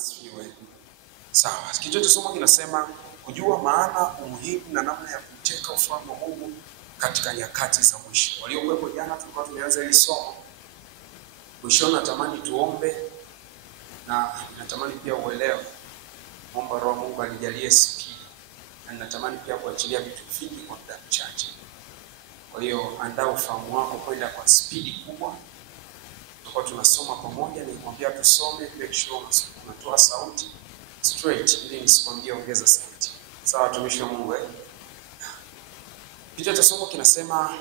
asifiwe. Sawa. Kichwa cha somo kinasema kujua maana, umuhimu na namna ya kuteka ufalme wa Mungu katika nyakati za mwisho. Waliokuwepo jana tulikuwa tumeanza hili somo. Mwisho natamani tuombe na natamani pia uelewe. Omba Roho Mungu anijalie speed. Na natamani pia kuachilia vitu vingi kwa muda mchache. Kwa hiyo andaa ufahamu wako kwenda kwa speed kubwa. Tutakuwa tunasoma pamoja, nikwambia tusome, make sure unatoa sauti straight ili nisikwambie ongeza sauti. Sawa watumishi wa Mungu eh? Kichwa cha somo kinasema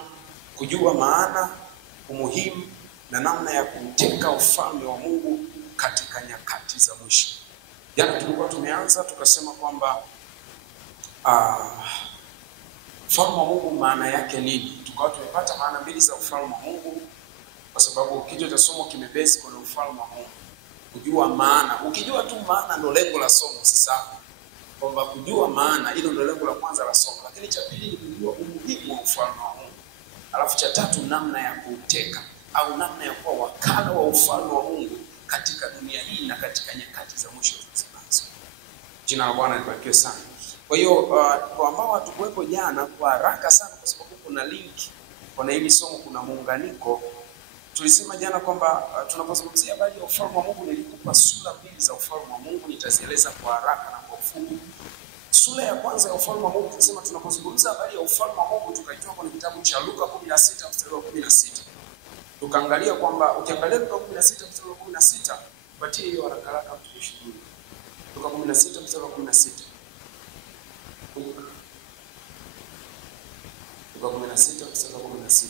kujua maana, umuhimu na namna ya kuteka ufalme wa Mungu katika nyakati za mwisho. Jana tulikuwa tumeanza tukasema kwamba ufalme wa Mungu maana yake nini? Tukawa tumepata maana mbili za ufalme wa Mungu kwa sababu kichwa cha somo kimebase kwenye ufalme wa Mungu. Kujua maana. Ukijua tu maana ndio lengo la somo sasa. Kwamba kujua maana hilo ndio lengo la kwanza la somo. Lakini cha pili ni kujua umuhimu wa ufalme wa Mungu. Alafu cha tatu namna ya kuteka au namna ya kuwa wakala wa ufalme wa Mungu katika dunia hii na katika nyakati za mwisho tunazo. Jina la Bwana libarikiwe sana. Kwa hiyo kwa ambao hatukuwepo jana kwa haraka sana kwa sababu kuna link kuna hili somo, kuna muunganiko. Tulisema jana kwamba tunapozungumzia habari ya ufalme wa Mungu nilikupa sura mbili za ufalme wa Mungu, nitazieleza kwa haraka na kwa ufupi. Sura ya kwanza ya ufalme wa Mungu tulisema tunapozungumza habari ya ufalme wa Mungu tukaitoa kwenye kitabu cha Luka 16 mstari wa 16. Tukaangalia kwamba ukiangalia Luka 16 mstari wa 16, patie hiyo haraka haraka mtumishi huyu. Luka 16 mstari wa 16. Luka 16 mstari wa 16.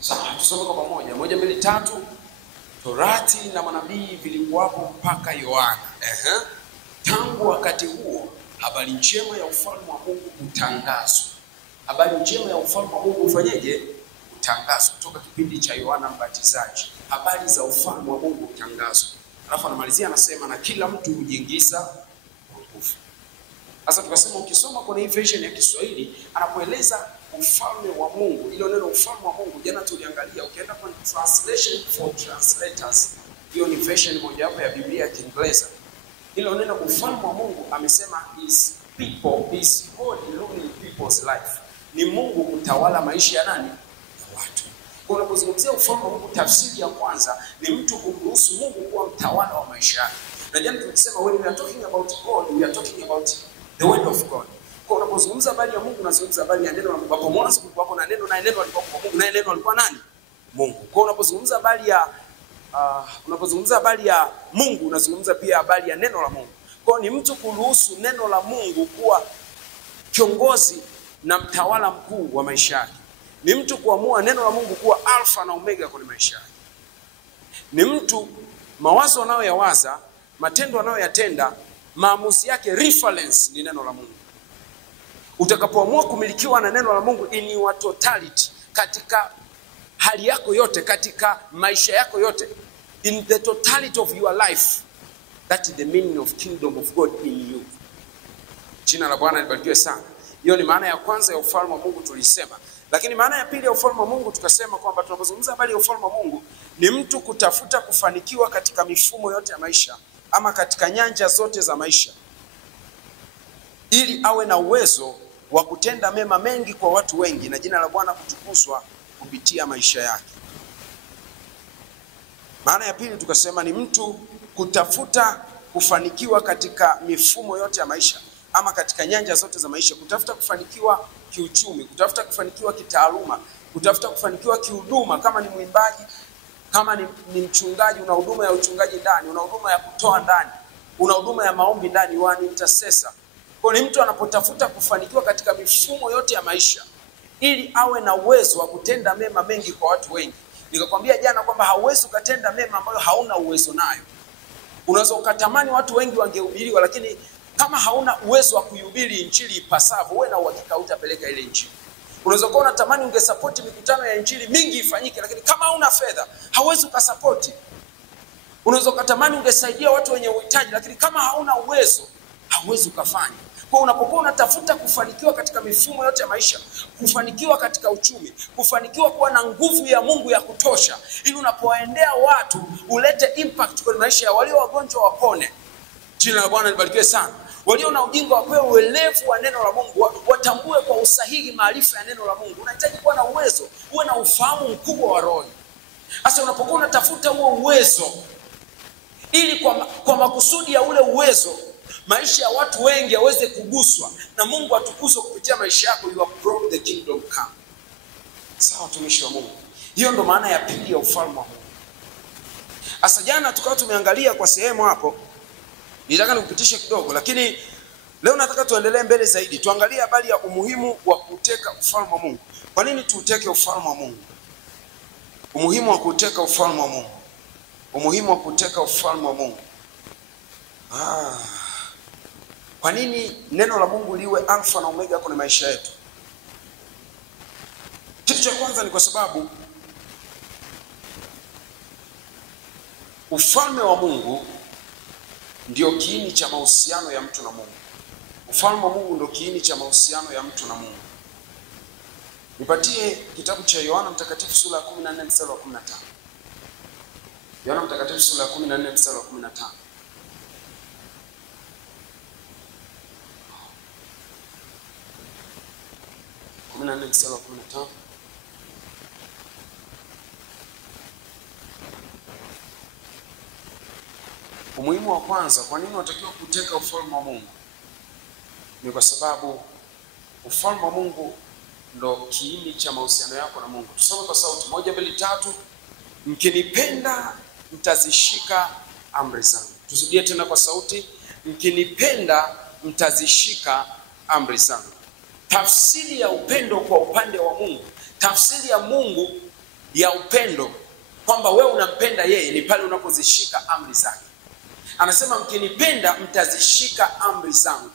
Sawa, tusome kwa pamoja. 1, 2, 3. Torati na manabii vilikuwapo mpaka Yohana. Tangu wakati huo habari njema ya ufalme wa Mungu hutangazwa. Habari njema ya ufalme wa Mungu ufanyeje? Hutangazwa kutoka kipindi cha Yohana Mbatizaji. Habari za ufalme wa Mungu hutangazwa. Alafu anamalizia anasema na kila mtu hujiingiza wokovu. Sasa tukasema ukisoma kwenye version ya Kiswahili anapoeleza ufalme wa Mungu, ile neno ufalme wa Mungu jana tuliangalia, ukienda kwenye translation for translators, hiyo ni version moja hapo ya Biblia ya Kiingereza. Ile neno ufalme wa Mungu amesema is people, is God ruling people's life. Ni Mungu kutawala maisha ya nani? Ya watu. Kwa unapozungumzia ufalme wa Mungu, tafsiri ya kwanza ni mtu kumruhusu Mungu kuwa mtawala wa maisha yake. Na jana tulisema when we are talking about God, we are talking about the word of God. Kwa unapozungumza habari ya Mungu unazungumza habari ya neno la Mungu. Hapo mwanzo kulikuwa kuna neno na neno alikuwa kwa Mungu na neno alikuwa nani? Mungu. Kwa unapozungumza habari ya Mungu unazungumza pia habari ya neno la Mungu. Kwa ni mtu kuruhusu neno la Mungu kuwa kiongozi na mtawala mkuu wa maisha yake. Ni mtu kuamua neno la Mungu kuwa alfa na omega kwenye maisha yake. Ni mtu mawazo anayoyawaza, matendo anayoyatenda, maamuzi yake reference ni neno la Mungu. Utakapoamua kumilikiwa na neno la Mungu in your totality, katika hali yako yote, katika maisha yako yote, in the totality of your life, that is the meaning of kingdom of God in you. Jina la Bwana libarikiwe sana. Hiyo ni maana ya kwanza ya ufalme wa Mungu tulisema. Lakini maana ya pili ya ufalme wa Mungu tukasema kwamba tunapozungumza habari ya ufalme wa Mungu ni mtu kutafuta kufanikiwa katika mifumo yote ya maisha ama katika nyanja zote za maisha, ili awe na uwezo wa kutenda mema mengi kwa watu wengi na jina la Bwana kutukuzwa kupitia maisha yake. Maana ya pili tukasema ni mtu kutafuta kufanikiwa katika mifumo yote ya maisha ama katika nyanja zote za maisha, kutafuta kufanikiwa kiuchumi, kutafuta kufanikiwa kitaaluma, kutafuta kufanikiwa kihuduma, kama ni mwimbaji, kama ni mchungaji, una huduma ya uchungaji ndani, una huduma ya kutoa ndani, una huduma ya maombi ndani, wa intercessor. Kwa ni mtu anapotafuta kufanikiwa katika mifumo yote ya maisha ili awe na uwezo wa kutenda mema mengi kwa watu wengi. Nikakwambia jana kwamba hauwezi ukatenda mema ambayo hauna uwezo nayo. Unaweza ukatamani watu wengi wangehubiriwa, lakini kama hauna uwezo wa kuhubiri injili ipasavyo, wewe na uhakika utapeleka ile injili. Unaweza kuwa unatamani ungesupport mikutano ya injili mingi ifanyike, lakini kama hauna fedha, hauwezi ukasupport. Unaweza kutamani ungesaidia watu wenye uhitaji, lakini kama hauna uwezo, hauwezi ukafanya. Kwa unapokuwa unatafuta kufanikiwa katika mifumo yote ya maisha, kufanikiwa katika uchumi, kufanikiwa kuwa na nguvu ya Mungu ya kutosha, ili unapowaendea watu ulete impact kwenye maisha ya walio wagonjwa wapone. Jina la Bwana libarikiwe sana. Walio na ujinga wapewe uelevu wa neno la Mungu, watambue kwa usahihi maarifa ya neno la Mungu. Unahitaji kuwa na uwezo, uwe na ufahamu mkubwa wa roho. Sasa unapokuwa unatafuta huo uwezo, ili kwa makusudi ya ule uwezo maisha ya watu wengi yaweze kuguswa na Mungu atukuzwe kupitia maisha yako, you have brought the kingdom come. Sawa tumishi wa Mungu. Hiyo ndo maana ya pili ya ufalme wa Mungu. Asa jana tukawa tumeangalia kwa sehemu hapo, nitaka nikupitishe kidogo, lakini leo nataka tuendelee mbele zaidi. Tuangalie habari ya umuhimu wa kuteka ufalme wa Mungu. Kwa nini tuuteke ufalme wa Mungu? Umuhimu wa kuteka ufalme wa Mungu. Umuhimu wa kuteka ufalme wa Mungu. Kwa nini neno la Mungu liwe alfa na omega kwenye maisha yetu? Kitu cha kwanza ni kwa sababu ufalme wa Mungu ndio kiini cha mahusiano ya mtu na Mungu. Ufalme wa Mungu ndio kiini cha mahusiano ya mtu na Mungu. Nipatie kitabu cha Yohana Mtakatifu sura ya 14 mstari wa 15. Yohana Mtakatifu sura ya 14 mstari wa 15. Mstari wa 15. Umuhimu wa kwanza, kwa nini unatakiwa kuteka ufalme wa Mungu? Ni kwa sababu ufalme wa Mungu ndo kiini cha mahusiano yako na Mungu. Tusome kwa sauti 1, 2, 3. Mkinipenda mtazishika amri zangu. Tusudie tena kwa sauti. Mkinipenda mtazishika amri zangu. Tafsiri ya upendo kwa upande wa Mungu, tafsiri ya Mungu ya upendo kwamba wewe unampenda yeye ni pale unapozishika amri zake. Anasema mkinipenda mtazishika amri zangu.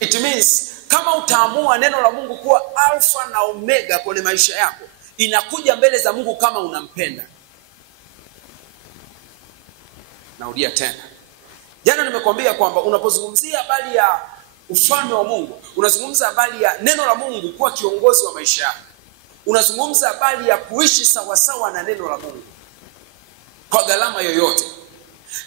It means kama utaamua neno la Mungu kuwa alfa na omega kwenye maisha yako, inakuja mbele za Mungu kama unampenda. Narudia tena. Jana nimekuambia kwamba unapozungumzia habari ya ufalme wa Mungu, unazungumza habari ya neno la Mungu kuwa kiongozi wa maisha yako. Unazungumza habari ya kuishi sawasawa na neno la Mungu kwa gharama yoyote.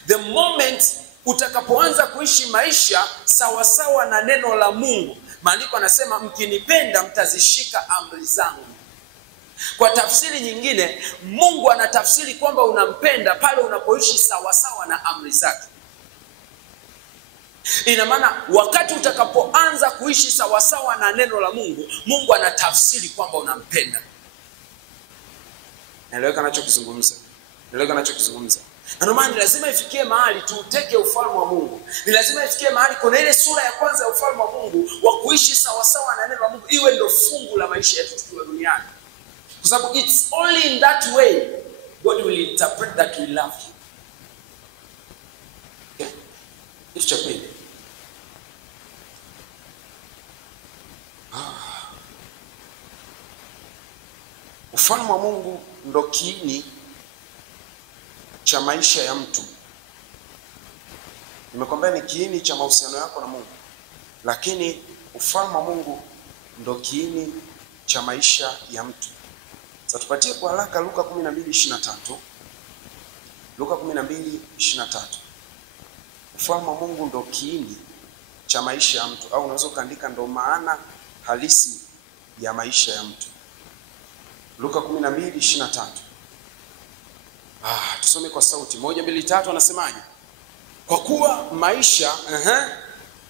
The moment utakapoanza kuishi maisha sawasawa na neno la Mungu, maandiko anasema mkinipenda mtazishika amri zangu. Kwa tafsiri nyingine, Mungu anatafsiri kwamba unampenda pale unapoishi sawasawa na amri zake. Ina maana wakati utakapoanza kuishi sawasawa na neno la Mungu, Mungu anatafsiri kwamba unampenda. Naeleweka ninachokizungumza? Naeleweka ninachokizungumza? Na ndio maana lazima ifikie mahali tuuteke ufalme wa Mungu. Ni lazima ifikie mahali kuna ile sura ya kwanza ya ufalme wa Mungu wa kuishi sawasawa na neno la Mungu iwe ndio fungu la maisha yetu tukiwa duniani. Kwa sababu it's only in that way God will interpret that we love him. Okay? Kitu cha pili. Ufalme wa Mungu ndo kiini cha maisha ya mtu. Nimekwambia ni kiini cha mahusiano yako na Mungu. Lakini ufalme wa Mungu ndo kiini cha maisha ya mtu. Sasa tupatie kwa haraka Luka 12:23. Luka 12:23. Ufalme wa Mungu ndo kiini cha maisha ya mtu, au unaweza kuandika ndo maana halisi ya maisha ya mtu. Luka 12:23. Tusome kwa sauti 1, 2, 3. Anasemaje? Kwa kuwa maisha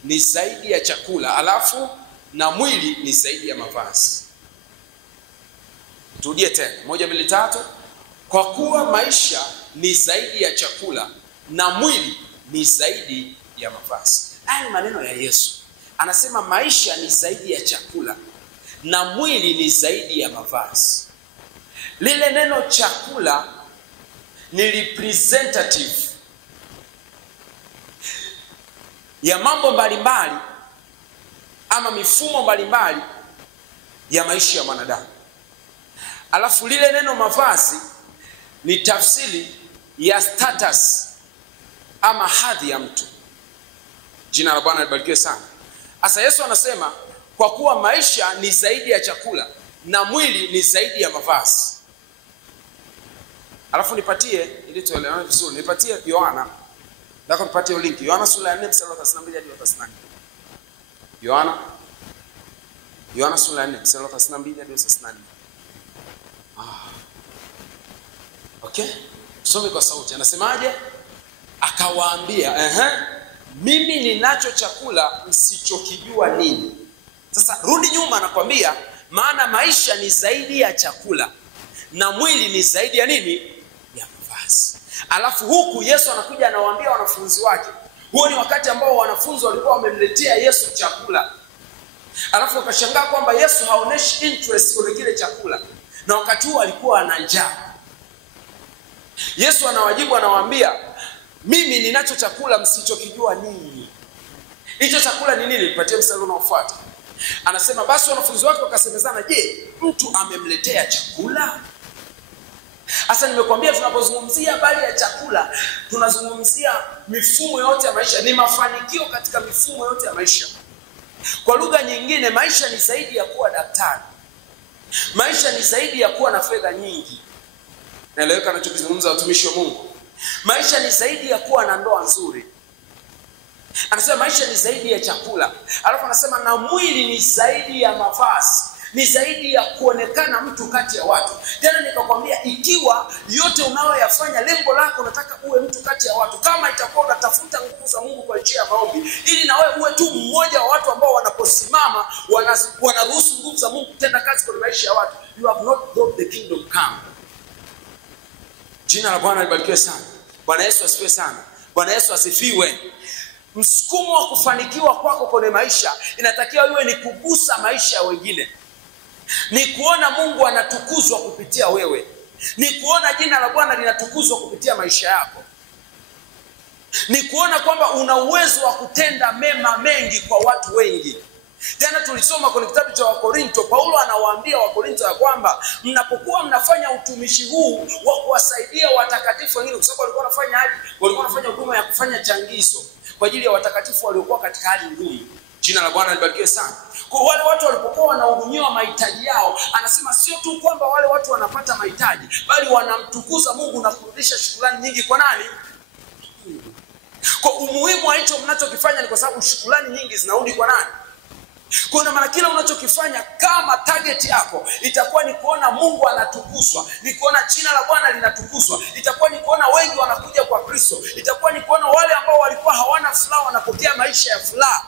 ni zaidi ya chakula, alafu na mwili ni zaidi ya mavazi. Turudie tena 1, 2, 3. Kwa kuwa maisha ni zaidi ya chakula na mwili ni zaidi ya mavazi. Haya ni maneno ya Yesu. Anasema maisha ni zaidi ya chakula na mwili ni zaidi ya mavazi. Lile neno chakula ni representative ya mambo mbalimbali ama mifumo mbalimbali ya maisha ya mwanadamu. Alafu lile neno mavazi ni tafsiri ya status ama hadhi ya mtu. Jina la Bwana libarikiwe sana. Asa Yesu anasema kwa kuwa maisha ni zaidi ya chakula na mwili ni zaidi ya mavazi. Alafu nipatie ili tuelewane vizuri. Nipatie Yohana. Nataka nipatie link. Yohana sura ya 4 mstari wa 32 hadi 38. Yohana sura ya 4 mstari wa 32 hadi 38. Okay? Some kwa sauti. Anasemaje? Akawaambia, mimi ninacho chakula msichokijua ninyi. Sasa rudi nyuma, anakuambia maana maisha ni zaidi ya chakula na mwili ni zaidi ya nini? Ya mavazi. Alafu huku Yesu anakuja anawaambia wanafunzi wake. Huo ni wakati ambao wanafunzi walikuwa wamemletea Yesu chakula. Alafu wakashangaa kwamba Yesu haoneshi interest kwenye kile chakula. Na wakati huo alikuwa ana njaa. Yesu anawajibu anawaambia, mimi ninacho chakula msichokijua ninyi. Hicho chakula ni nini? Nipatie mstari unaofuata. Anasema basi wanafunzi wake wakasemezana, je, mtu amemletea chakula? Sasa nimekwambia tunapozungumzia habari ya chakula, tunazungumzia mifumo yote ya maisha, ni mafanikio katika mifumo yote ya maisha. Kwa lugha nyingine, maisha ni zaidi ya kuwa daktari. Maisha ni zaidi ya kuwa na fedha nyingi. Naeleweka anachokizungumza watumishi wa Mungu. Maisha ni zaidi ya kuwa na ndoa nzuri. Anasema maisha ni zaidi ya chakula. Alafu anasema na mwili ni zaidi ya mavazi. Ni zaidi ya kuonekana mtu kati ya watu. Jana nikakwambia ikiwa yote unayoyafanya lengo lako unataka uwe mtu kati ya watu, kama itakuwa unatafuta nguvu za Mungu kwa njia ya maombi ili na wewe uwe tu mmoja wa watu ambao wanaposimama wanaruhusu nguvu za Mungu kutenda kazi kwenye maisha ya watu, you have not brought the kingdom come. Jina la Bwana libarikiwe sana. Bwana Yesu asifiwe sana. Bwana Yesu asifiwe. Msukumo wa kufanikiwa kwako kwenye maisha inatakiwa iwe ni kugusa maisha ya wengine. Ni kuona Mungu anatukuzwa kupitia wewe. Ni kuona jina la Bwana linatukuzwa kupitia maisha yako. Ni kuona kwamba una uwezo wa kutenda mema mengi kwa watu wengi. Jana tulisoma kwenye kitabu cha Wakorinto, Paulo anawaambia Wakorinto ya kwamba mnapokuwa mnafanya utumishi huu wa kuwasaidia watakatifu wengine, kwa sababu walikuwa wanafanya huduma ya kufanya changizo kwa ajili ya watakatifu waliokuwa katika hali ngumu. Jina la Bwana libarikiwe sana. Kwa wale watu walipokuwa wanahudumiwa mahitaji yao, anasema sio tu kwamba wale watu wanapata mahitaji, bali wanamtukuza Mungu na kurudisha shukrani nyingi kwa nani? Kwa umuhimu wa hicho mnachokifanya ni kwa sababu shukrani nyingi zinarudi kwa nani? Kwa maana kila unachokifanya kama target yako itakuwa ni kuona Mungu anatukuzwa, ni kuona jina la Bwana linatukuzwa, itakuwa ni kuona wengi wanakuja kwa Kristo, itakuwa ni kuona wale ambao walikuwa hawana furaha wanapokea maisha ya furaha.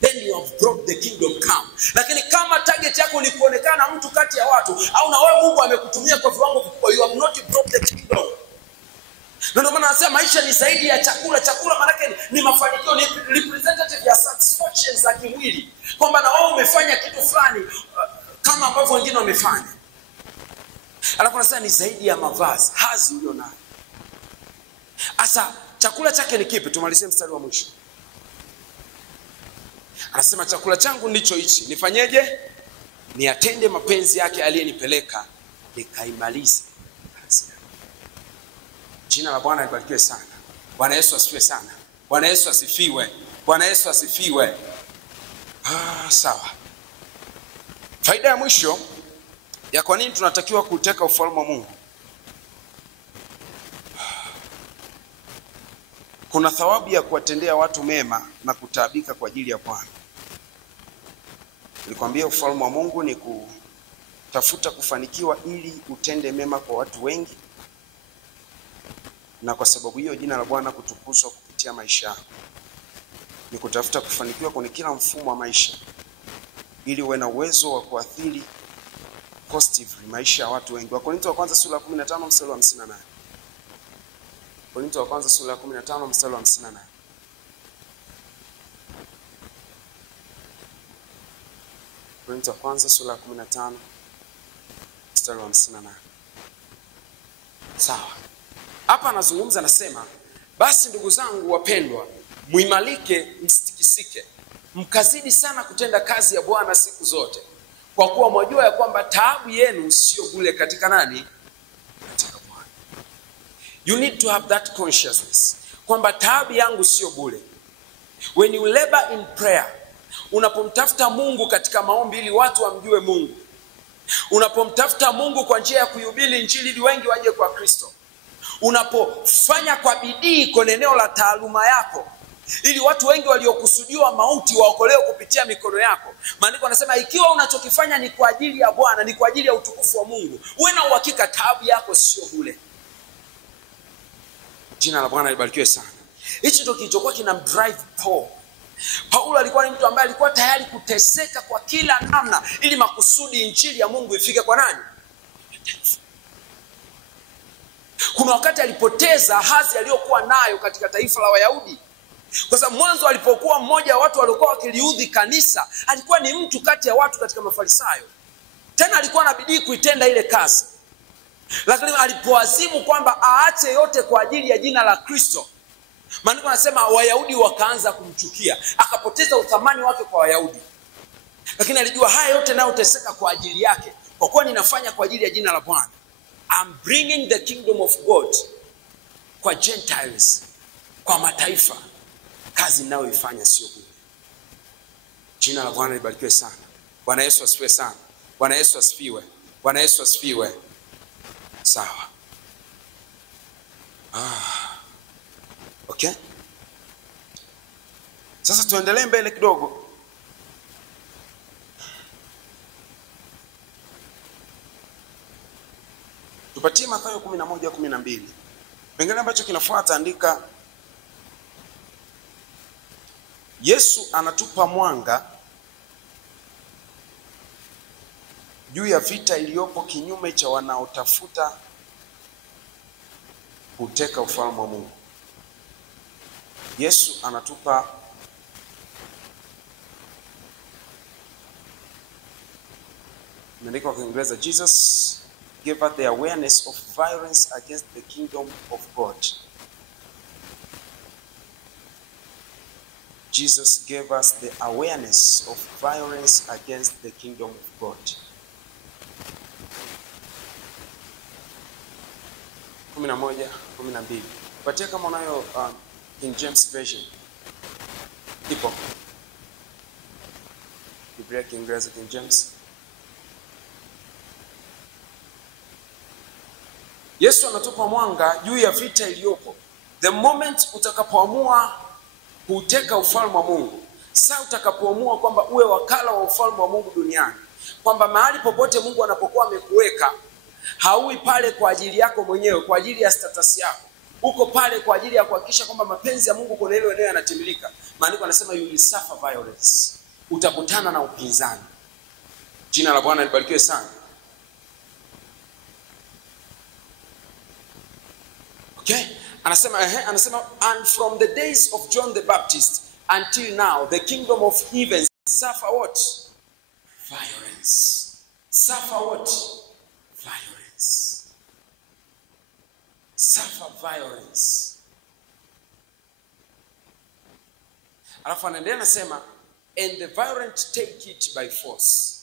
Then you have brought the kingdom come. Lakini kama target yako ni kuonekana mtu kati ya watu, au na wewe Mungu amekutumia kwa viwango vikubwa, you have not brought the kingdom. Ndio maana nasema maisha ni zaidi ya chakula. Chakula maana yake ni mafanikio, ni representative ya satisfaction za kimwili. Kwamba na wewe umefanya kitu fulani kama ambavyo wengine wamefanya. Alafu nasema ni zaidi ya mavazi, hazi ulio nayo. Asa chakula chake ni kipi? Tumalizie mstari wa mwisho. Anasema chakula changu ndicho hichi. Nifanyeje? Niatende mapenzi yake aliyenipeleka nikaimalize kazi. Jina la Bwana libarikiwe sana. Bwana Yesu asifiwe sana. Bwana Yesu asifiwe. Bwana Yesu asifiwe. Sawa. Faida ya mwisho ya kwa nini tunatakiwa kuteka ufalme wa Mungu. Kuna thawabu ya kuwatendea watu mema na kutaabika kwa ajili ya Bwana. Nilikwambia ufalme wa Mungu ni kutafuta kufanikiwa ili utende mema kwa watu wengi. Na kwa sababu hiyo jina la Bwana kutukuzwa kupitia maisha yako. Ni kutafuta kufanikiwa kwenye kila mfumo wa maisha ili uwe na uwezo wa kuathiri positively maisha ya watu wengi. Wakorintho wa kwanza sura ya 15 mstari wa 58. Wakorintho wa kwanza sura ya 15 mstari wa 58. Wakorintho wa kwanza sura ya 15 mstari wa 58. Sawa. Hapa anazungumza anasema, basi ndugu zangu wapendwa, muimarike msitikisike. Mkazidi sana kutenda kazi ya Bwana siku zote. Kwa kuwa mwajua ya kwamba taabu yenu sio bure katika nani? Katika Bwana. You need to have that consciousness. kwamba taabu yangu sio bure. When you labor in prayer, unapomtafuta Mungu katika maombi ili watu wamjue Mungu, unapomtafuta Mungu kwa njia ya kuhubiri injili ili wengi waje kwa Kristo, unapofanya kwa bidii kwenye eneo la taaluma yako ili watu wengi waliokusudiwa mauti waokolewe kupitia mikono yako. Maandiko yanasema ikiwa unachokifanya ni kwa ajili ya Bwana, ni kwa ajili ya utukufu wa Mungu, uwe na uhakika taabu yako sio bure. Jina la Bwana libarikiwe sana. Hichi ndio kilichokuwa kinamdrive Paul. Paulo alikuwa ni mtu ambaye alikuwa tayari kuteseka kwa kila namna ili makusudi injili ya Mungu ifike kwa nani? Kuna wakati alipoteza hadhi aliyokuwa nayo katika taifa la Wayahudi. Kwa sababu mwanzo alipokuwa mmoja wa watu waliokuwa wakiliudhi kanisa, alikuwa ni mtu kati ya watu katika Mafarisayo. Tena alikuwa na bidii kuitenda ile kazi. Lakini alipoazimu kwamba aache yote kwa ajili ya jina la Kristo, maandiko yanasema Wayahudi wakaanza kumchukia, akapoteza uthamani wake kwa Wayahudi. Lakini alijua haya yote nayo teseka kwa ajili yake, kwa kuwa ninafanya kwa ajili ya jina la Bwana. I'm bringing the kingdom of God kwa Gentiles, kwa mataifa. Kazi ninayoifanya sio bure. Jina la Bwana libarikiwe sana. Bwana Yesu asifiwe sana. Bwana Yesu asifiwe. Bwana Yesu asifiwe. Sawa. Okay. Sasa tuendelee mbele kidogo. Tupatie Mathayo 11:12. Pengine ambacho kinafuata andika Yesu anatupa mwanga juu ya vita iliyopo kinyume cha wanaotafuta kuteka ufalme wa Mungu. Yesu anatupa Maandiko kwa Kiingereza, Jesus gave us the awareness of violence against the kingdom of God. Jesus gave us the awareness of violence against the kingdom of God. 11:12. Patia kama unayo King James version. Ipo. Biblia Kiingereza King James. Yesu anatupa mwanga juu ya vita iliyopo. The moment utakapoamua kuteka ufalme wa Mungu, sasa utakapoamua kwamba uwe wakala wa ufalme wa Mungu duniani, kwamba mahali popote Mungu anapokuwa amekuweka, haui pale kwa ajili yako mwenyewe, kwa ajili ya status yako. Uko pale kwa ajili ya kuhakikisha kwamba mapenzi ya Mungu kwa hilo eneo yanatimilika. Maandiko yanasema you will suffer violence. Utakutana na upinzani. Jina la Bwana libarikiwe sana. Okay? Anasema and from the days of John the Baptist until now the kingdom of heaven suffer what? Violence. Suffer what? Violence. Suffer violence. Alafu anaendelea anasema and the violent take it by force.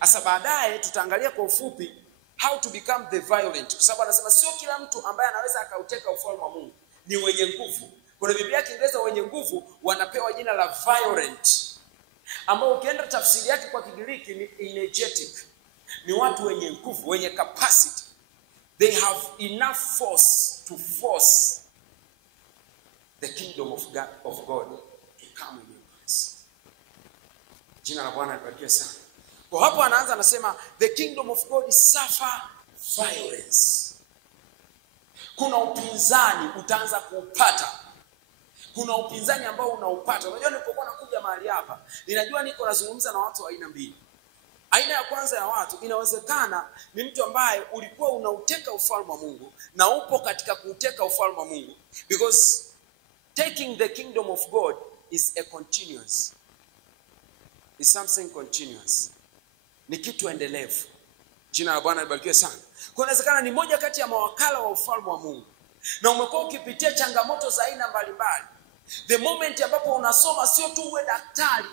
Asa baadaye tutaangalia kwa ufupi how to become the violent, kwa sababu anasema sio kila mtu ambaye anaweza akauteka ufalme wa Mungu ni wenye nguvu. Kwa Biblia ya Kiingereza wenye nguvu wanapewa jina la violent, ambao ukienda tafsiri yake kwa Kigiriki ni energetic. Ni watu wenye nguvu, wenye capacity. They have enough force to force the kingdom of God to come in your place. Jina la Bwana libarikiwe sana. Kwa hapo anaanza anasema the kingdom of God suffer violence. Kuna upinzani utaanza kuupata. Kuna upinzani ambao unaupata. Unajua nilipokuwa nakuja mahali hapa, ninajua niko nazungumza na watu wa aina mbili. Aina ya kwanza ya watu, inawezekana ni mtu ambaye ulikuwa unauteka ufalme wa Mungu na upo katika kuuteka ufalme wa Mungu, because taking the kingdom of God is a continuous. Is something continuous. Ni kitu endelevu. Jina la Bwana libarikiwe sana. Kwa inawezekana ni moja kati ya mawakala wa ufalme wa Mungu, na umekuwa ukipitia changamoto za aina mbalimbali. The moment ambapo unasoma sio tu uwe daktari,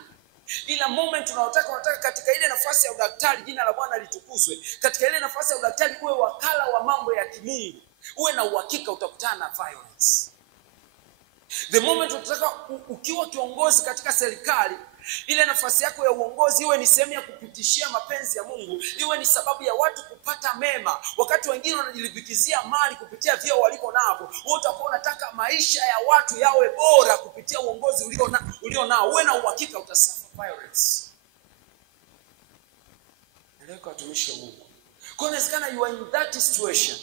ila moment unataka katika ile nafasi ya udaktari, jina la Bwana litukuzwe, katika ile nafasi ya udaktari uwe wakala wa mambo ya kimungu, uwe na uhakika utakutana na violence. The moment unataka ukiwa kiongozi katika serikali, ile nafasi yako ya uongozi iwe ni sehemu ya kupitishia mapenzi ya Mungu, iwe ni sababu ya watu kupata mema. Wakati wengine wanajilibikizia mali kupitia vyeo waliko navyo, wewe utakuwa unataka maisha ya watu yawe bora kupitia uongozi ulio nao. Uwe na uhakika utasafa violence. Ndio kwa watumishi wa Mungu. Kwa inawezekana you are in that situation.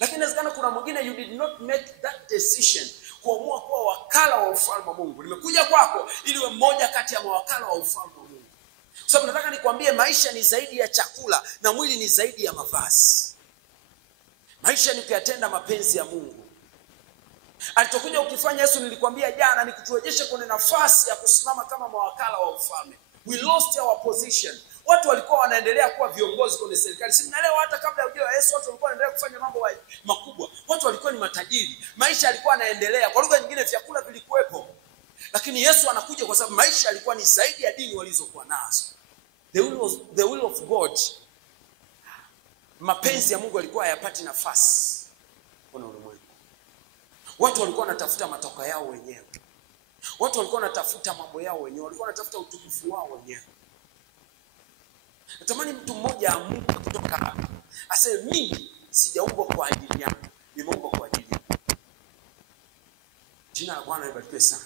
Lakini inawezekana kuna mwingine you did not make that decision kuamua kuwa wakala wa ufalme wa Mungu. Nimekuja kwako ili uwe mmoja kati ya mawakala wa ufalme wa Mungu. Kwa sababu nataka nikwambie maisha ni zaidi ya chakula na mwili ni zaidi ya mavazi. Maisha ni kuyatenda mapenzi ya Mungu. Alichokuja ukifanya Yesu, nilikwambia jana, ni kuturejesha kwenye nafasi ya kusimama kama mawakala wa ufalme. We lost our position. Watu walikuwa wanaendelea kuwa viongozi kwenye serikali. Si mnaelewa, hata kabla ya ujio wa Yesu watu walikuwa wanaendelea kufanya mambo makubwa. Watu walikuwa ni matajiri. Maisha yalikuwa yanaendelea. Kwa lugha nyingine vyakula vilikuwepo. Lakini Yesu anakuja kwa sababu maisha yalikuwa ni zaidi ya dini walizokuwa nazo. The will of God. Mapenzi ya Mungu yalikuwa hayapati nafasi kwenye ulimwengu. Watu walikuwa wanatafuta matokeo yao wenyewe. Watu walikuwa wanatafuta mambo yao wenyewe. Walikuwa wanatafuta utukufu wao wenyewe. Natamani mtu mmoja amuke kutoka hapa aseme, mimi sijaumbwa kwa ajili yangu, nimeumbwa kwa ajili yako. Jina la Bwana libarikiwe sana.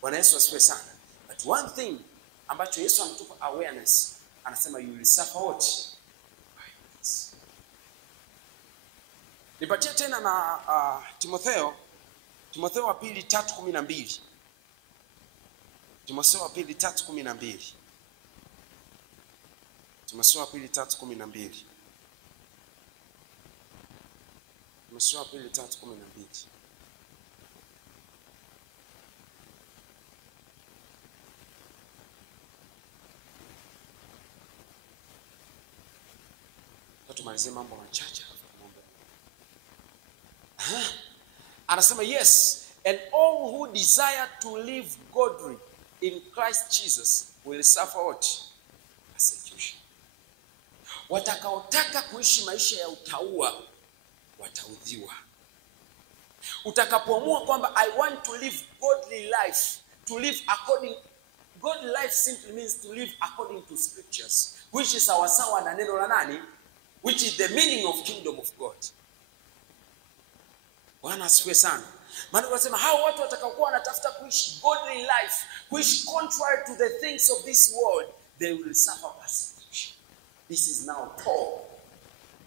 Bwana Yesu asifiwe sana. But one thing ambacho Yesu anatupa awareness, anasema you will suffer what? Nipatie tena na Timotheo wa pili 3:12. Timotheo wa pili 3:12. Timotheo wa pili 3:12. Timotheo wa pili 3:12. Tumalizie mambo machache hapa kumombe. Anasema yes, and all who desire to live godly in Christ Jesus will suffer what? Persecution. Watakaotaka kuishi maisha ya utauwa wataudhiwa. Utakapoamua kwamba I want to live godly life, to live according, godly life simply means to live according to scriptures, which is sawasawa na neno la nani? Which is the meaning of kingdom of God. Bwana asifiwe sana. Maana wanasema hao watu watakaokuwa wanatafuta kuishi godly life, kuishi contrary to the things of this world, they will suffer persecution. This is now Paul.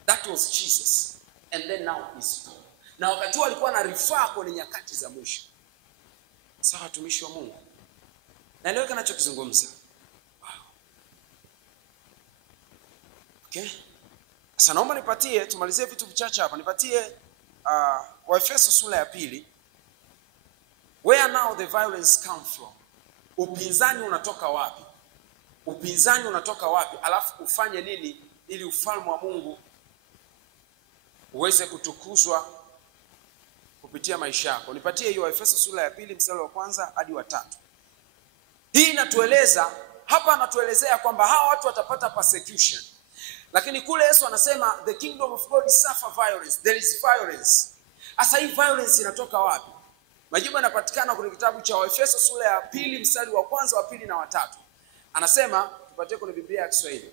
That was Jesus. And then now is Paul. Na wakati walikuwa na refer kwenye nyakati za mwisho. Sawa watumishi wa Mungu. Naelewa kinachokizungumza. Wow. Okay? Sasa naomba nipatie, tumalizie vitu vichache hapa. Nipatie Waefeso sura ya 2. Where now the violence come from? Upinzani unatoka wapi? Upinzani unatoka wapi? Alafu ufanye nini ili ufalme wa Mungu uweze kutukuzwa kupitia maisha yako? Nipatie hiyo Waefeso sura ya 2 mstari wa 1 hadi wa 3. Hii inatueleza, hapa anatuelezea kwamba hawa watu watapata persecution. Lakini kule Yesu anasema the kingdom of God suffer violence. There is violence. Asa hii violence inatoka wapi? Majibu yanapatikana kwenye kitabu cha Waefeso sura ya 2 mstari wa 1, wa 2 na wa 3. Anasema, tupatie kwenye Biblia ya Kiswahili.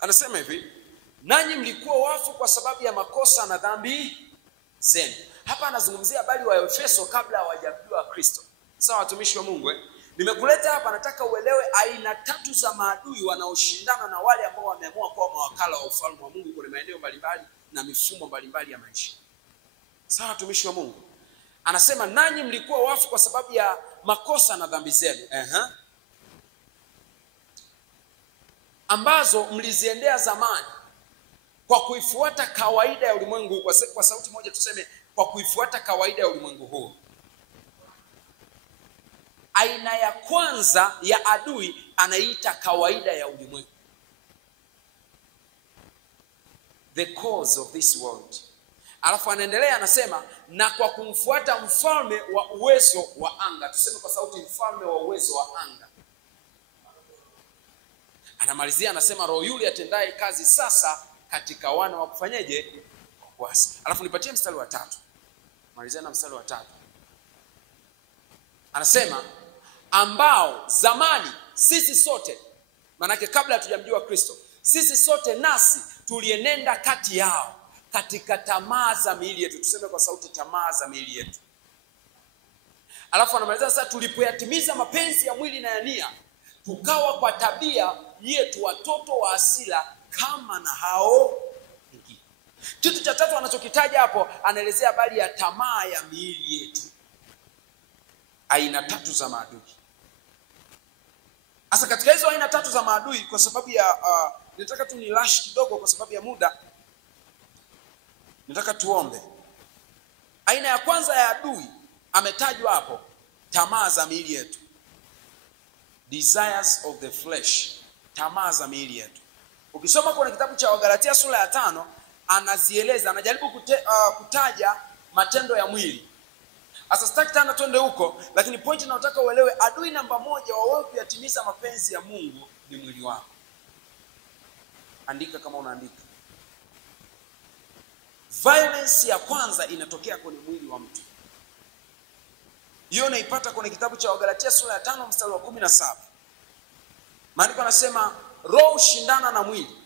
Anasema hivi, nanyi mlikuwa wafu kwa sababu ya makosa na dhambi zenu. Hapa anazungumzia habari wa Efeso kabla hawajamjua Kristo. Sawa watumishi wa Mungu, nimekuleta hapa nataka uelewe aina 3 za maadui wanaoshindana na wale ambao wameamua kuwa mawakala wa ufalme wa Mungu kwenye maeneo mbalimbali na mifumo mbalimbali ya maisha. Sawa watumishi wa Mungu. Anasema nanyi mlikuwa wafu kwa sababu ya makosa na dhambi zenu. Ambazo mliziendea zamani kwa kuifuata kawaida ya ulimwengu. Kwa sauti moja tuseme, kwa kuifuata kawaida ya ulimwengu huu. Aina ya kwanza ya adui anaita kawaida ya ulimwengu. The cause of this world. Alafu anaendelea anasema, na kwa kumfuata mfalme wa uwezo wa anga. Tuseme kwa sauti, mfalme wa uwezo wa anga. Anamalizia anasema, roho yule atendaye kazi sasa katika wana wa kufanyeje? Wa kuasi. Alafu nipatie mstari wa 3. Malizia na mstari wa 3. Anasema ambao zamani sisi sote, manake kabla hatujamjua Kristo, sisi sote nasi tulienenda kati yao katika tamaa za miili yetu. Tuseme kwa sauti, tamaa za miili yetu. Alafu anamaliza sasa, tulipoyatimiza mapenzi ya mwili na ya nia, tukawa kwa tabia yetu watoto wa hasira kama na hao wengine. Kitu cha 3 anachokitaja hapo, anaelezea habari ya tamaa ya miili yetu. Aina 3 za maadui. Sasa katika hizo aina 3 za maadui, kwa sababu ya nataka tu nilash kidogo kwa sababu ya muda, nataka tuombe. Aina ya kwanza ya adui ametajwa hapo, tamaa za miili yetu. Desires of the flesh, tamaa za miili yetu. Ukisoma kwenye kitabu cha Wagalatia sura ya 5, anazieleza, anajaribu kutaja matendo ya mwili. Sasa sitaki tena twende huko, lakini point ninayotaka uelewe, adui namba 1 wa wewe kuyatimiza mapenzi ya Mungu ni mwili wako. Andika kama unaandika. Violence ya kwanza inatokea kwenye mwili wa mtu. Hiyo naipata kwenye kitabu cha Wagalatia sura ya 5 mstari wa 17. Maandiko yanasema roho hushindana na mwili,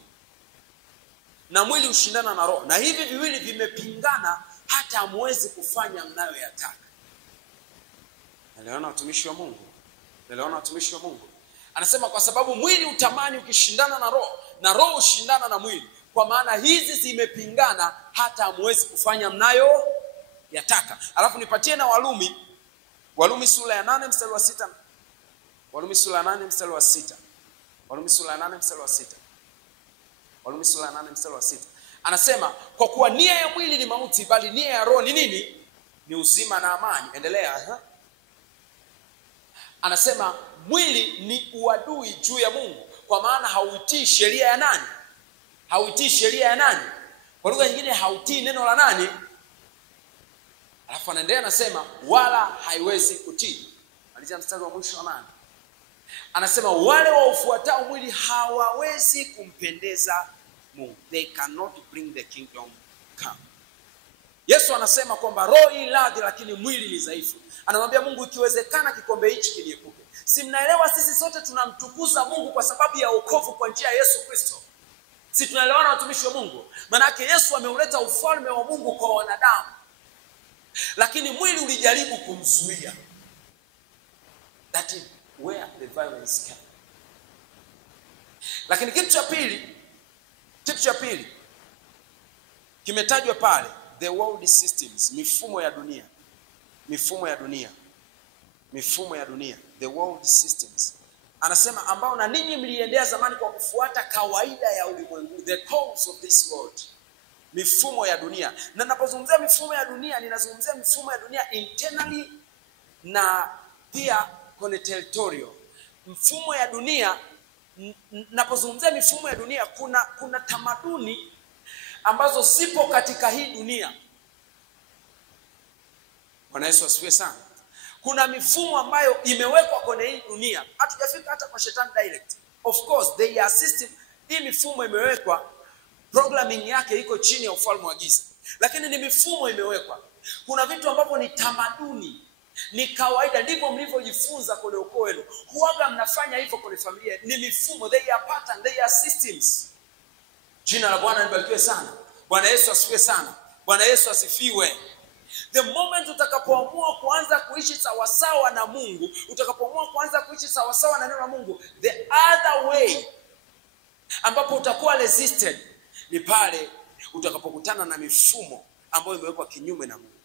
na mwili hushindana na roho, na hivi viwili vimepingana hata hamwezi kufanya mnayoyataka. Elewana watumishi wa Mungu. Elewana watumishi wa Mungu. Anasema kwa sababu mwili utamani ukishindana na roho, na roho hushindana na mwili. Kwa maana hizi zimepingana hata hamwezi kufanya mnayoyataka. Alafu nipatie na Walumi sura ya 8 mstari wa 6. Walumi sura ya 8 mstari wa 6. Walumi sura ya 8 mstari wa 6. Walumi sura ya 8 mstari wa 6. Anasema kwa kuwa nia ya mwili ni mauti, bali nia ya roho ni nini? Ni uzima na amani. Endelea. Anasema mwili ni uadui juu ya Mungu, kwa maana hautii sheria ya nani? Hautii sheria ya nani? Kwa lugha nyingine, hautii neno la nani? Alafu anaendelea anasema wala haiwezi kutii. Malizia mstari wa mwisho wa 8. Anasema wale waufuatao mwili hawawezi kumpendeza Mungu. They cannot bring the kingdom come. Yesu anasema kwamba roho hii radhi, lakini mwili ni dhaifu. Anamwambia Mungu, ikiwezekana kikombe hichi kiniepuke. Si mnaelewa sisi sote tunamtukuza Mungu kwa sababu ya wokovu kwa njia ya Yesu Kristo? Si tunaelewana watumishi wa Mungu? Maana yake Yesu ameuleta ufalme wa Mungu kwa wanadamu, lakini mwili ulijaribu kumzuia. That is where the violence came. Lakini kitu cha pili kimetajwa pale, the world systems, mifumo ya dunia. The world systems. Anasema ambao na ninyi mliendea zamani kwa kufuata kawaida ya ulimwengu, the course of this world. Mifumo ya dunia. Na ninapozungumzia mifumo ya dunia, ninazungumzia mifumo ya dunia internally na pia kwenye territorial. Mfumo ya dunia, ninapozungumzia mifumo ya dunia, kuna tamaduni ambazo zipo katika hii dunia. Bwana Yesu asifiwe sana. Kuna mifumo ambayo imewekwa kwenye hii dunia. Hatujafika hata kwa shetani direct. Of course, they are system. Hii mifumo imewekwa, programming yake iko chini ya ufalme wa giza. Lakini ni mifumo imewekwa. Kuna vitu ambavyo ni tamaduni, ni kawaida, ndivyo mlivyojifunza kwenye ukoo wenu. Huaga mnafanya hivyo kwenye familia. Ni mifumo, they are pattern, they are systems. Jina la Bwana libarikiwe sana. Bwana Yesu asifiwe sana. Bwana Yesu asifiwe. The moment utakapoamua kuanza kuishi sawasawa na Mungu, utakapoamua kuanza kuishi sawasawa na neno la Mungu, the other way ambapo utakuwa resisted ni pale utakapokutana na mifumo ambayo imewekwa kinyume na Mungu.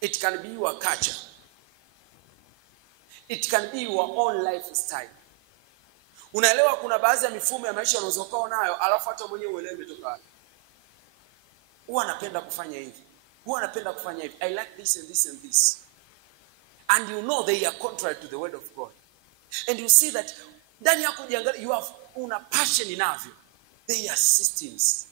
It can be your culture. It can be your own lifestyle. Unaelewa kuna baadhi ya mifumo ya maisha unazokao nayo, alafu hata mwenyewe uelewe imetoka wapi. Huwa napenda kufanya hivi. I like this and this and this. And you know they are contrary to the word of God. And you see that ndani yako jiangalia, una passion inavyo. They are systems.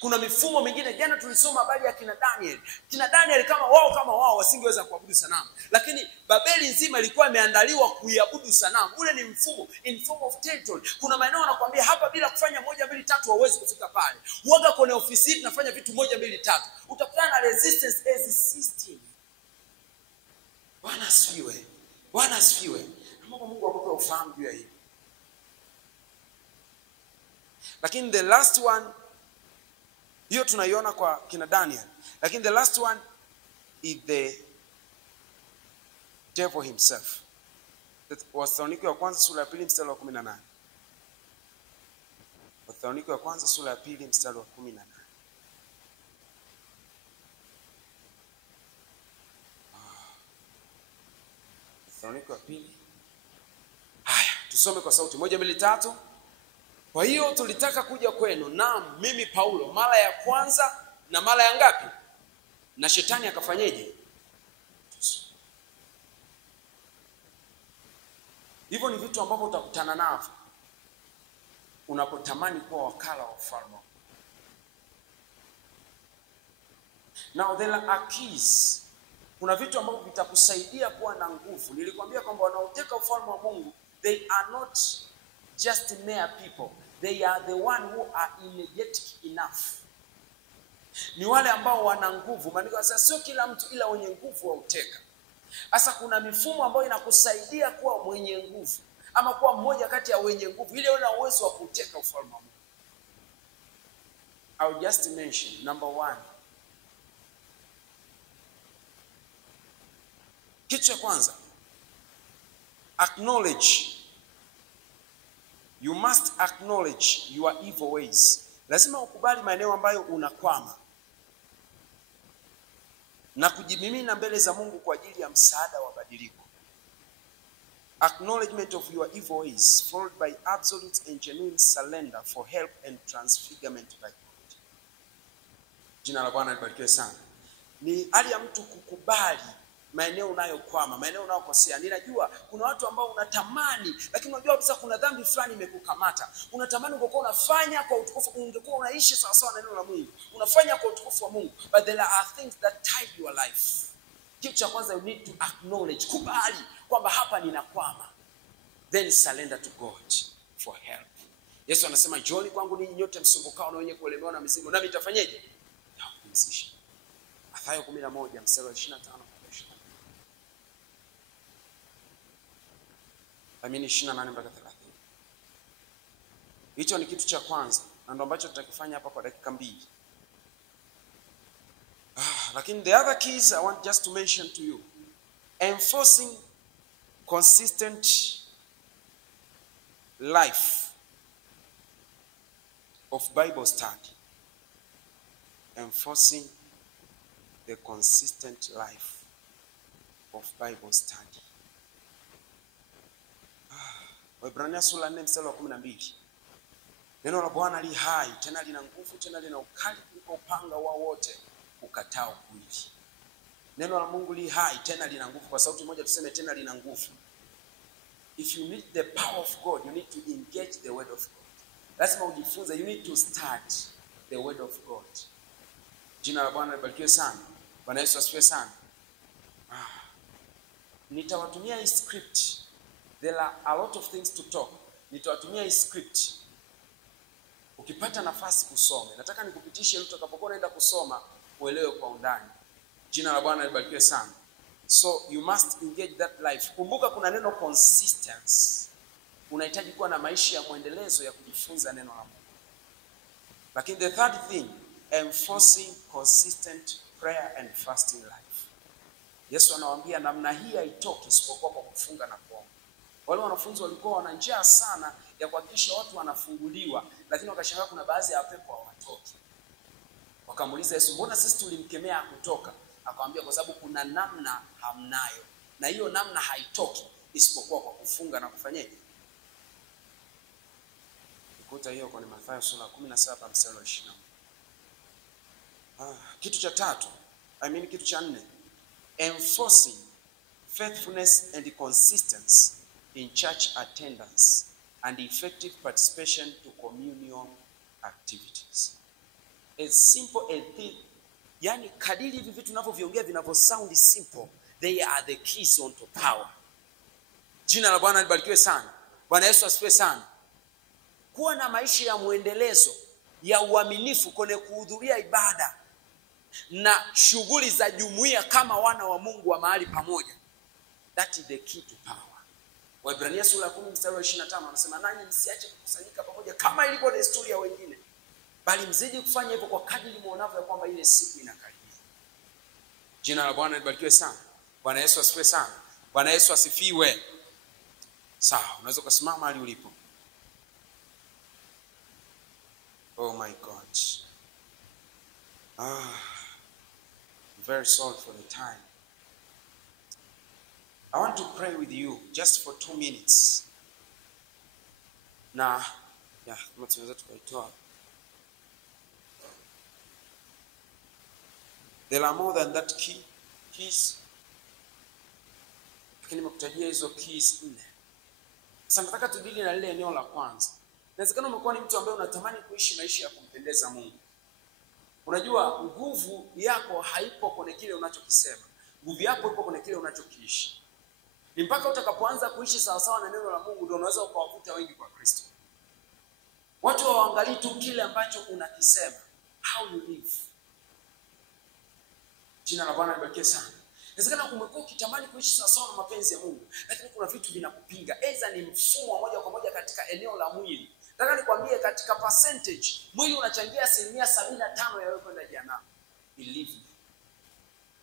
Kuna mifumo mingine. Jana tulisoma habari ya kina Daniel. Kina Daniel kama wao wasingeweza kuabudu sanamu, lakini Babeli nzima ilikuwa imeandaliwa kuiabudu sanamu. Ule ni mfumo, in form of territory. Kuna maeneo wanakuambia hapa bila kufanya 1 2 3 hauwezi kufika pale. Uaga kwenye ofisi hii tunafanya vitu 1 2 3. Utakutana na resistance as a system. Bwana asifiwe. Bwana asifiwe. Mungu akupe ufahamu juu ya hili. Lakini the last one, hiyo tunaiona kwa kina Daniel. Lakini the last one is the devil himself. Wathesalonike wa kwanza sura ya 2 mstari wa 18. Wathesalonike wa kwanza sura ya 2 mstari wa 18. Wathesalonike wa 2. Haya, tusome kwa sauti 1 2 3. Kwa hiyo tulitaka kuja kwenu, naam mimi Paulo, mara ya kwanza na mara ya ngapi? Na shetani akafanyeje? Hivyo ni vitu ambavyo utakutana navyo unapotamani kuwa wakala wa ufalme. Now there are keys. Kuna vitu ambavyo vitakusaidia kuwa na nguvu. Nilikwambia kwamba wanaoteka ufalme wa Mungu, they are not just mere people. They are the one who are energetic enough. Ni wale ambao wana nguvu. Maana sasa sio kila mtu ila wenye nguvu wauteka. Sasa kuna mifumo ambayo inakusaidia kuwa mwenye nguvu ama kuwa mmoja kati ya wenye nguvu ile una uwezo wa kuteka ufalme wa Mungu. I'll just mention number 1. Kitu cha kwanza, acknowledge. You must acknowledge your evil ways. Lazima ukubali maeneo ambayo unakwama na kujimimina mbele za Mungu kwa ajili ya msaada wa badiliko. Acknowledgement of your evil ways followed by absolute and genuine surrender for help and transfigurement by God. Jina la Bwana libarikiwe sana. Ni hali ya mtu kukubali maeneo unayokwama, maeneo unayokosea. Ninajua kuna watu ambao unatamani, lakini unajua kabisa kuna dhambi fulani imekukamata. Unatamani ungekuwa unafanya kwa utukufu, ungekuwa unaishi sawa sawa na neno la Mungu. Unafanya kwa utukufu wa Mungu, but there are things that tie your life. Kitu cha kwanza, you need to acknowledge, kubali kwamba hapa ninakwama. Then surrender to God for help. Yesu anasema, "Njooni kwangu ninyi nyote msumbukao na wenye kulemewa na mizigo, nami nitafanyaje? Nitawapumzisha." Mathayo 11 mstari wa 25. 28 mpaka 30. Hicho ni kitu cha kwanza na ndio ambacho tutakifanya hapa kwa dakika 2. Lakini the other keys I want just to mention to you. Enforcing consistent life of Bible study. Enforcing the consistent life of Bible study. Waebrania sura 4 mstari wa 12. Neno la Bwana li hai, tena lina nguvu, tena lina ukali kuliko upanga wao wote ukatao kuwili. Neno la Mungu li hai, tena lina nguvu. Kwa sauti moja tuseme tena lina nguvu. If you need the power of God, you need to engage the word of God. Lazima ujifunze, you need to start the word of God. Jina la Bwana libarikiwe sana. Bwana Yesu asifiwe sana. Nitawatumia hii script. There are a lot of things to talk. Nitawatumia hii script. Ukipata nafasi kusome. Nataka nikupitishe ili utakapokuwa unaenda kusoma uelewe kwa undani. Jina la Bwana libarikiwe sana. So you must engage that life. Kumbuka kuna neno consistency. Unahitaji kuwa na maisha ya muendelezo ya kujifunza neno la Mungu. Lakini the third thing, enforcing consistent prayer and fasting life. Yesu anawaambia namna hii haitoki isipokuwa kwa kufunga na kuomba. Wale wanafunzi walikuwa wana njaa sana ya kuhakikisha watu wanafunguliwa, lakini wakashangaa kuna baadhi ya pepo hawatoki. Wakamuuliza Yesu, "Mbona sisi tulimkemea kutoka?" Akamwambia, "Kwa sababu kuna namna hamnayo. Na hiyo namna haitoki isipokuwa kwa kufunga na kufanyaje?" Ukuta hiyo kwa Mathayo sura 17 mstari wa 20. Kitu cha tatu, kitu cha 4. Enforcing faithfulness and consistency in church attendance and effective participation to communal activities. as simple as this. Yani kadiri hivi vitu tunavyoviongea vinavyo sound simple, they are the keys onto power. Jina la Bwana libarikiwe sana. Bwana Yesu asifiwe sana. Kuwa na maisha ya muendelezo ya uaminifu kwenye kuhudhuria ibada na shughuli za jumuiya kama wana wa Mungu wa mahali pamoja. That is the key to power. Waebrania sura ya 10 mstari wa 25 anasema, nanyi msiache kukusanyika pamoja kama ilivyo desturi ya wengine, bali mzidi kufanya hivyo kwa kadiri muonavyo kwamba ile siku inakaribia. Jina la Bwana libarikiwe sana. Bwana Yesu asifiwe sana. Bwana Yesu asifiwe. Sawa, unaweza kusimama mahali ulipo. Oh my God. I'm very sorry for the time. I want to pray with you just for 2 minutes. Na, kama tunaweza tukaitoa. There are more than that keys. Lakini nimekutajia hizo keys 4. Sasa nataka tudili na lile eneo la kwanza. Inawezekana umekuwa ni mtu ambaye unatamani kuishi maisha ya kumpendeza Mungu. Unajua nguvu yako haipo kwenye kile unachokisema. Nguvu yako ipo kwenye kile unachokiishi. Ni mpaka utakapoanza kuishi sawa sawa na neno la Mungu ndio unaweza kuwavuta wengi kwa Kristo. Watu hawaangalii tu kile ambacho unakisema, how you live. Jina la Bwana libarikiwe sana. Inawezekana umekuwa ukitamani kuishi sawa sawa na mapenzi ya Mungu, lakini kuna vitu vinakupinga. Aidha ni mfumo wa moja kwa moja katika eneo la mwili. Nataka nikwambie katika percentage, mwili unachangia 75% ya wewe kwenda jehanamu. Believe me.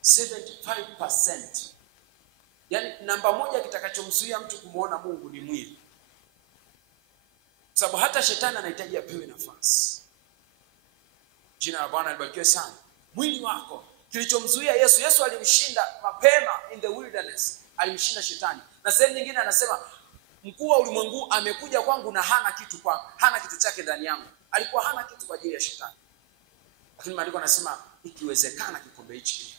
75%. Yani namba moja kitakachomzuia mtu kumuona Mungu ni mwili. Sababu hata shetani anahitaji apewe nafasi. Jina la Bwana libarikiwe sana. Mwili wako kilichomzuia Yesu alimshinda mapema in the wilderness. Alimshinda shetani. Na sehemu nyingine anasema mkuu wa ulimwengu amekuja kwangu na hana kitu kwangu, hana kitu chake ndani yangu. Alikuwa hana kitu kwa ajili ya shetani. Lakini maandiko yanasema ikiwezekana kikombe hichi.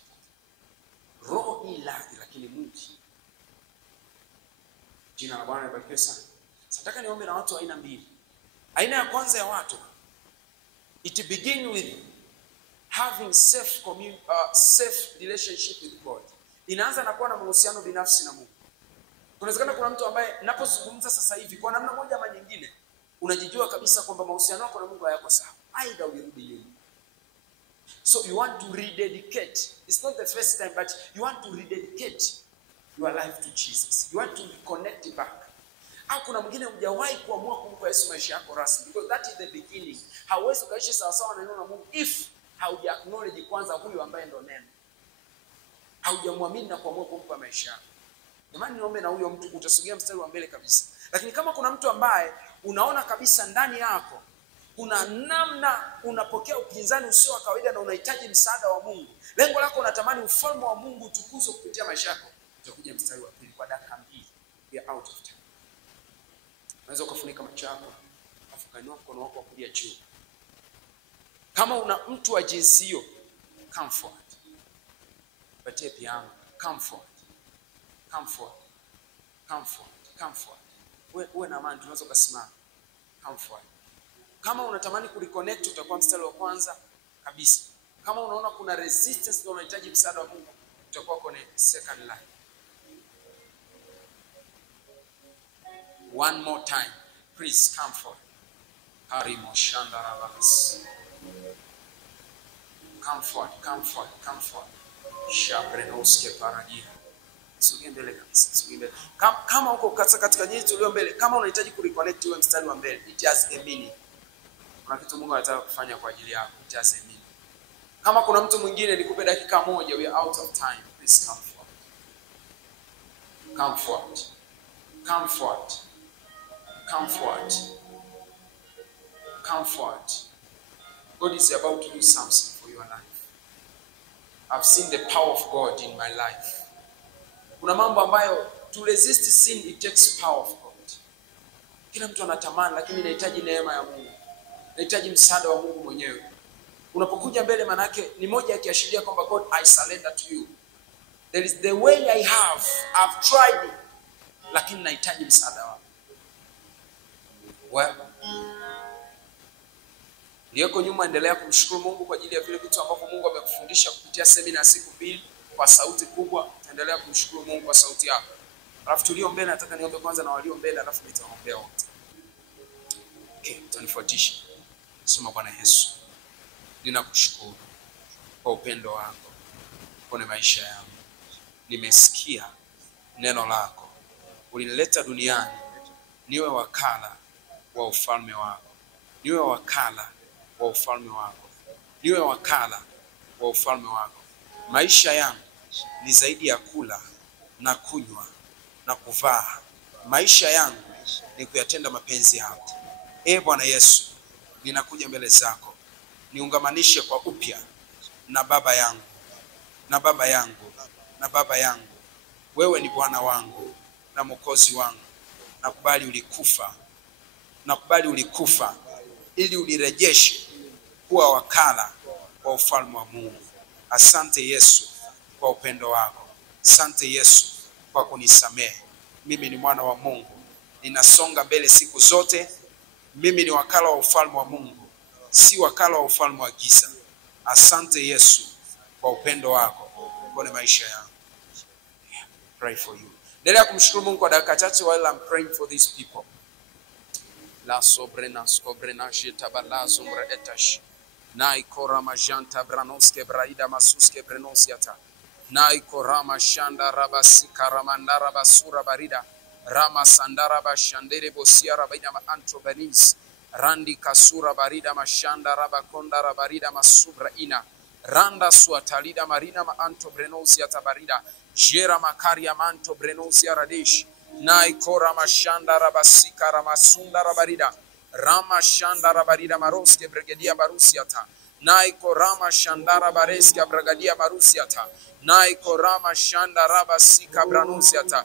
Roho ilahi lakini mwili. Jina la Bwana libarikiwe sana. Nataka niombe na watu aina mbili. Aina ya kwanza ya watu, it begin with having safe relationship with God. Inaanza na kuwa na mahusiano binafsi na Mungu. Kunawezekana kuna mtu ambaye ninapozungumza sasa hivi kwa namna moja ama nyingine unajijua kabisa kwamba mahusiano yako na Mungu hayako sawa. Aidha urudi nyuma. So you want to rededicate. It's not the first time, but you want to rededicate your life to Jesus. You want to reconnect back. Au kuna mwingine hujawahi kuamua kumpa Yesu maisha yako rasmi, because that is the beginning. Hauwezi kuishi sawa sawa na neno la Mungu if hauja acknowledge kwanza huyu ambaye ndo neno. Haujamwamini na kuamua kumpa maisha yako. Jamani, niombe na huyo mtu utasogea mstari wa mbele kabisa. Lakini kama kuna mtu ambaye unaona kabisa ndani yako kuna namna unapokea upinzani usio wa kawaida na unahitaji msaada wa Mungu, lengo lako unatamani ufalme wa Mungu utukuzwe kupitia maisha yako, utakuja mstari wa pili kwa dakika 2. We are out of time. Unaweza kufunika macho yako, afukanua mkono wako wa kulia juu. Kama una mtu wa jinsi hiyo, come forward. Patie piano, come forward. Come forward. Come forward. Come forward. Uwe na amani, tunaweza kusimama. Come forward. Kama unatamani kureconnect utakuwa mstari wa kwanza kabisa. Kama unaona kuna resistance na unahitaji msaada wa Mungu, utakuwa kwenye second line. One more time. Please come forward. Harimo Shandarabas. Come forward, come forward, come forward. Shabrenoske paradia. Sogea mbele kabisa, sogea mbele. Kama uko katika nyinyi tulio mbele, kama unahitaji kureconnect uwe mstari wa mbele, it has a meaning. Kuna kitu Mungu anataka kufanya kwa ajili yako, it has a meaning. Kama kuna mtu mwingine nikupe dakika moja, we are out of time. Please come forward. Come forward. Come forward. Come forward. Come forward. God is about to do something for your life. I've seen the power of God in my life. Kuna mambo ambayo to resist sin it takes power of God. Kila mtu anatamani lakini inahitaji neema ya Mungu. Inahitaji msaada wa Mungu mwenyewe. Unapokuja mbele manake ni moja ya kiashiria kwamba God, I surrender to you. There is the way I've tried it, lakini nahitaji msaada wako. Well, Niyeko nyuma, endelea kumshukuru Mungu kwa ajili ya vile vitu ambavyo Mungu amekufundisha kupitia semina ya siku 2 kwa sauti kubwa. Endelea kumshukuru Mungu kwa sauti yako. Alafu tulio mbele, nataka niombe kwanza na walio mbele, alafu nitaombea wote. Okay, tunifuatishe. Sema: Bwana Yesu, ninakushukuru kwa upendo wako kwenye maisha yangu. Nimesikia neno lako. Ulinileta duniani niwe wakala wa ufalme wako. Niwe wakala wa ufalme wako. Niwe wakala wa ufalme wako. Maisha yangu ni zaidi ya kula na kunywa na kuvaa. Maisha yangu ni kuyatenda mapenzi yako. Bwana Yesu, ninakuja mbele zako. Niungamanishe kwa upya na baba yangu, na baba yangu, na baba yangu. Wewe ni Bwana wangu na Mwokozi wangu. Nakubali ulikufa. Nakubali ulikufa ili unirejeshe kuwa wakala wa ufalme wa Mungu. Asante Yesu kwa upendo wako. Asante Yesu kwa kunisamehe. Mimi ni mwana wa Mungu. Ninasonga mbele siku zote. Mimi ni wakala wa ufalme wa Mungu, si wakala wa ufalme wa giza. Asante Yesu kwa upendo wako kwenye maisha yangu. Pray for you. Endelea kumshukuru Mungu kwa dakika chache while I'm praying for these people. La sobrena skobrena jetabala zumra etash. Na ikorama janta branoske braida masuske brenosiata. Na ikorama shanda rabasika ramandara basura barida. Rama sandara bashandere bosia rabaida ma antrobanis. Randi kasura barida mashanda rabakonda rabarida masubra ina. Randa suatalida marina ma anto brenosia tabarida. Jera makaria manto brenosia radesh. Na ikora mashanda rabasika ramasunda rabarida. Rama shanda rabarida maroske brigadia barusiata. Na ikorama shandara bareska bragadia barusiata. Na ikorama shanda rabasika branusiata.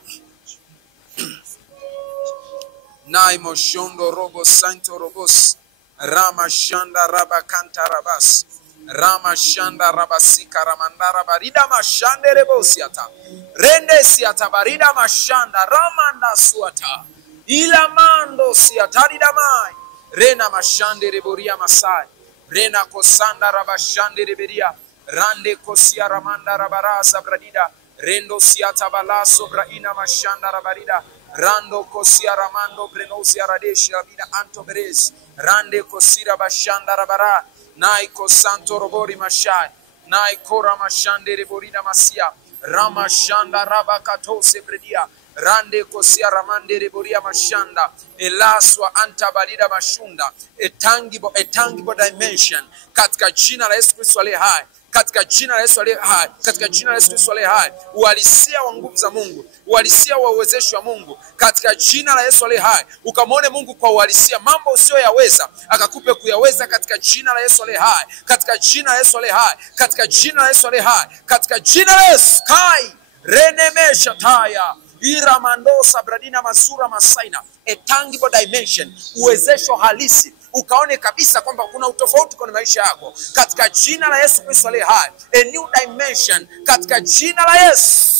Na imoshondo robo santo robos. Rama shanda rabakanta rabas. Rama shanda rabasika ramandara barida mashande rebosiata. Rende siata barida mashanda ramanda suata. Ilamando siatarida mai. Rena mashande reboria masai. Rena kosanda rabashande reberia. Rande kosia ramanda rabarasa bradida. Rendo siata balaso braina mashanda rabarida. Rando kosia ramando brenosia radeshi rabida anto beres. Rande kosira bashanda rabara. Naiko santo robori mashai. Naiko ramashande reborida masia. Ramashanda rabakato sebredia. Rande kosia ramande reboria mashanda. Elaswa antabalida mashunda. A tangible dimension. Katika jina la Yesu Kristo aliye hai. Katika jina la Yesu aliye hai. Katika jina la Yesu Kristo aliye hai. Uhalisia wa nguvu za Mungu. Uhalisia wa uwezeshi wa Mungu. Katika jina la Yesu aliye hai. Ukamwone Mungu kwa uhalisia. Mambo usiyoyaweza akakupe kuyaweza katika jina la Yesu aliye hai. Katika jina la Yesu aliye hai. Katika jina la Yesu aliye hai. Katika jina la Yesu. Kai. Renemesha taya. Ira mandosa bradina masura masaina. A tangible dimension. Uwezesho halisi. Ukaone kabisa kwamba kuna utofauti kwenye maisha yako. Katika jina la Yesu Kristo aliye hai. A new dimension. Katika jina la Yesu.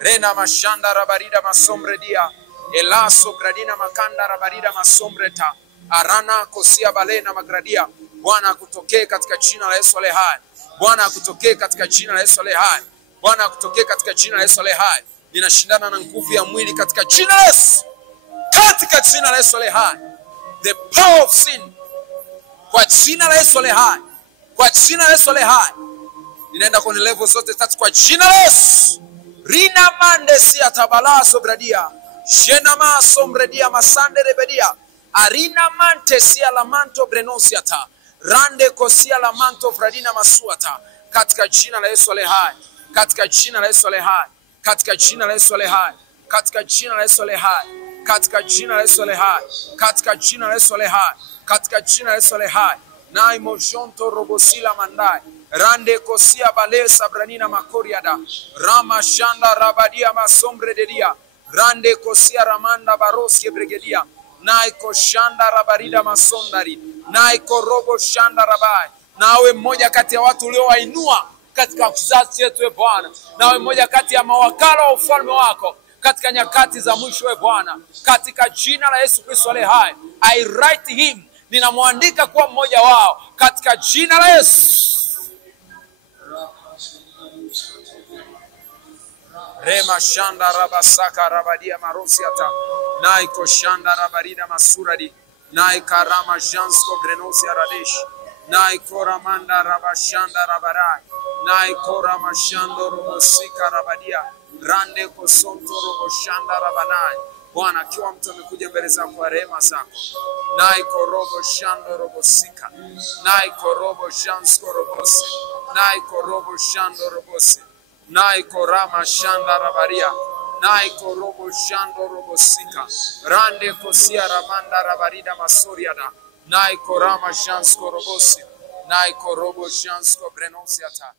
Rena mashanda rabarida masomredia. Elaso gradina makanda rabarida masomreta. Arana kosia balena magradia. Bwana akutokee katika jina la Yesu aliye hai. Bwana akutokee katika jina la Yesu aliye hai. Bwana akutokee katika jina la Yesu aliye hai. Ninashindana na nguvu ya mwili katika jina la Yesu. Katika jina la Yesu aliye hai. The power of sin. Kwa jina la Yesu aliye hai. Kwa jina la Yesu aliye hai. Ninaenda kwenye level zote tatu kwa jina la Yesu. Rina mande siya tabalaso bradia. Jena maso mredia masande rebedia. Arina mante siya lamanto brenosiata. Rande kosia lamanto vradina masuata. Katika jina la Yesu aliye hai. Katika jina la Yesu aliye hai. Katika jina la Yesu aliye hai. Katika jina la Yesu aliye hai. Katika jina la Yesu aliye hai. Katika jina la Yesu aliye hai. Katika jina la Yesu aliye hai. Na imojonto robosila mandai. Rande kosia balesa branina makoriada. Rama shanda rabadia masombre dedia. Rande kosia ramanda baroske bregedia. Naiko shanda rabarida masondari. Naiko robo shanda rabai. Nawe mmoja kati ya watu uliowainua katika kizazi chetu, Bwana. Nawe mmoja kati ya mawakala wa ufalme wako katika nyakati za mwisho, Bwana. Katika jina la Yesu Kristo aliye hai. I write him. ninamwandika kuwa mmoja wao katika jina la Yesu. Rema shanda rabasaka rabadia marosiata naiko shanda rabarida masuradi naika rama jansko brenosia radesh naiko ramanda rabashanda rabarai naiko ramashando robosika rabadia rande kosonto roboshanda rabanai. Bwana, kiwa mtu amekuja mbele zako kwa rehema zako, naiko robo shando robosika naiko robo jansko robose naiko robo shando robose naiko rama shanda rabaria naiko robo shando robosika rande kosia ramanda rabarida masoriada naiko rama jansko robosi naiko robo jansko brenosiata.